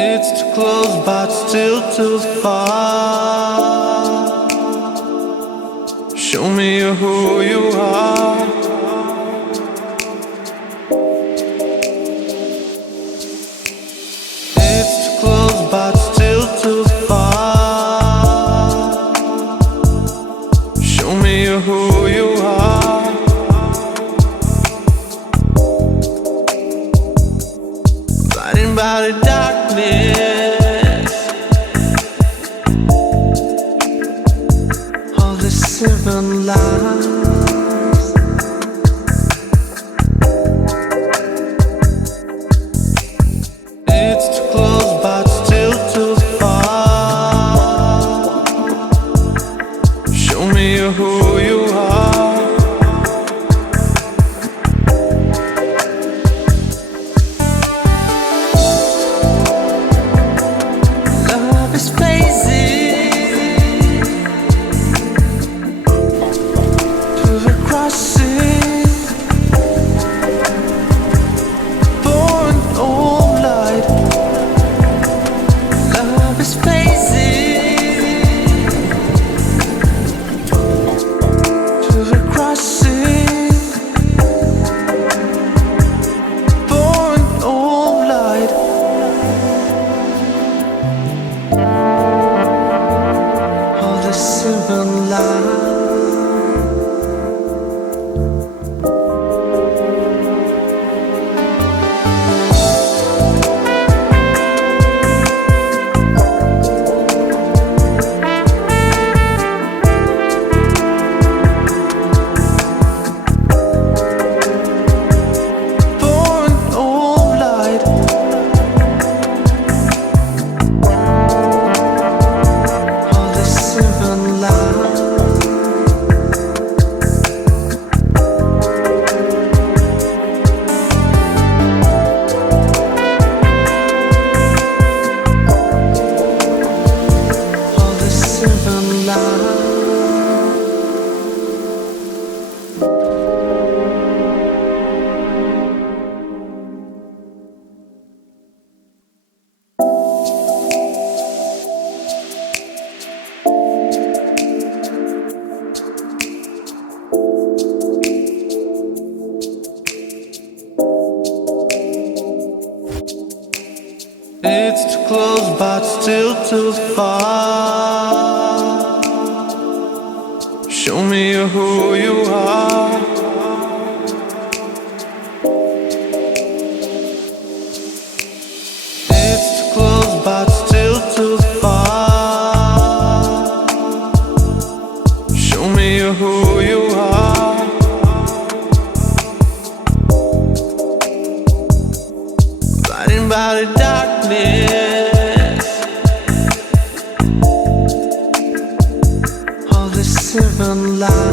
It's too close but still too far. Show me who you are. It's too close but still too far. Show me who you are. Blinded by the darkness, all the seven lies. It's too close but still too far. Show me who you are. Love is fading to the crossing, born all light. Love is fading to the crossing, born all light. All the seven lies. Born all light. All the seven lies. All the seven lies. It's too close but still too far. Show me who you are. It's too close but still too far. Show me who you are. Blinded by the darkness, all the seven lies.